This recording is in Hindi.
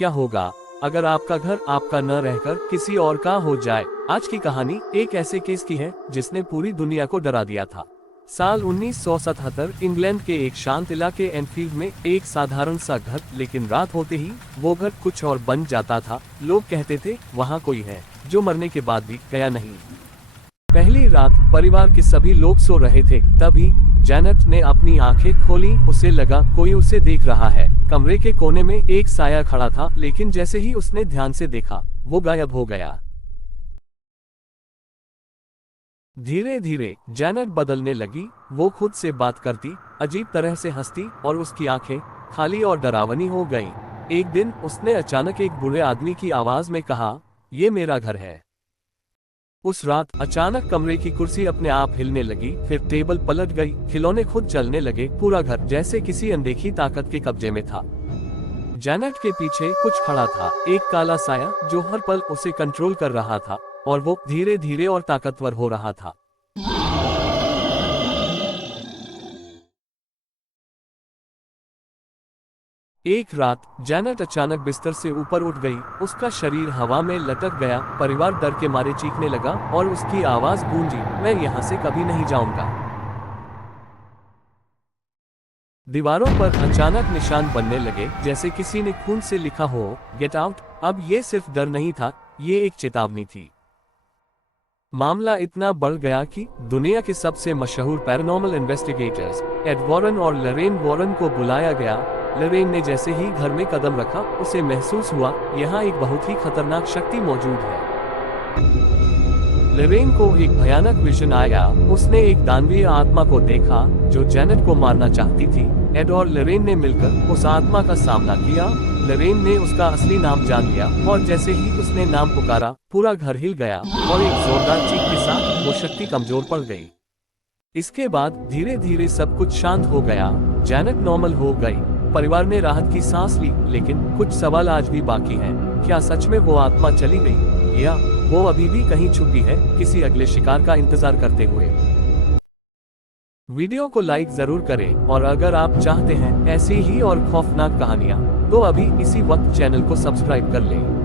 क्या होगा अगर आपका घर आपका न रहकर किसी और का हो जाए। आज की कहानी एक ऐसे केस की है जिसने पूरी दुनिया को डरा दिया था। साल 1977 इंग्लैंड के एक शांत इलाके एनफील्ड में एक साधारण सा घर, लेकिन रात होते ही वो घर कुछ और बन जाता था। लोग कहते थे वहाँ कोई है जो मरने के बाद भी गया नहीं। पहली रात परिवार के सभी लोग सो रहे थे, तभी जैनेट ने अपनी आंखें खोली। उसे लगा कोई उसे देख रहा है। कमरे के कोने में एक साया खड़ा था, लेकिन जैसे ही उसने ध्यान से देखा वो गायब हो गया। धीरे धीरे जैनेट बदलने लगी। वो खुद से बात करती, अजीब तरह से हंसती और उसकी आंखें खाली और डरावनी हो गईं। एक दिन उसने अचानक एक बूढ़े आदमी की आवाज में कहा, ये मेरा घर है। उस रात अचानक कमरे की कुर्सी अपने आप हिलने लगी, फिर टेबल पलट गई, खिलौने खुद चलने लगे। पूरा घर जैसे किसी अनदेखी ताकत के कब्जे में था। जैनेट के पीछे कुछ खड़ा था, एक काला साया जो हर पल उसे कंट्रोल कर रहा था, और वो धीरे धीरे और ताकतवर हो रहा था। एक रात जैनेट अचानक बिस्तर से ऊपर उठ गई। उसका शरीर हवा में लटक गया। परिवार डर के मारे चीखने लगा और उसकी आवाज गूंजी, मैं यहाँ से कभी नहीं जाऊंगा। दीवारों पर अचानक निशान बनने लगे, जैसे किसी ने खून से लिखा हो, गेट आउट। अब ये सिर्फ डर नहीं था, ये एक चेतावनी थी। मामला इतना बढ़ गया कि दुनिया के सबसे मशहूर पैरानॉर्मल इन्वेस्टिगेटर्स एड वॉरन और लरेन वॉरन को बुलाया गया। लरेन ने जैसे ही घर में कदम रखा, उसे महसूस हुआ यहाँ एक बहुत ही खतरनाक शक्ति मौजूद है। लरेन को एक भयानक विजन आया। उसने एक दानवीय आत्मा को देखा जो जैनेट को मारना चाहती थी। एड और लरेन ने मिलकर उस आत्मा का सामना किया। लरेन ने उसका असली नाम जान लिया, और जैसे ही उसने नाम पुकारा पूरा घर हिल गया और एक जोरदार चीख के साथ वो शक्ति कमजोर पड़ गई। इसके बाद धीरे धीरे सब कुछ शांत हो गया। जैनेट नॉर्मल हो गई। परिवार ने राहत की सांस ली, लेकिन कुछ सवाल आज भी बाकी हैं। क्या सच में वो आत्मा चली गई, या वो अभी भी कहीं छुपी है, किसी अगले शिकार का इंतजार करते हुए। वीडियो को लाइक जरूर करें, और अगर आप चाहते हैं ऐसी ही और खौफनाक कहानियां, तो अभी इसी वक्त चैनल को सब्सक्राइब कर लें।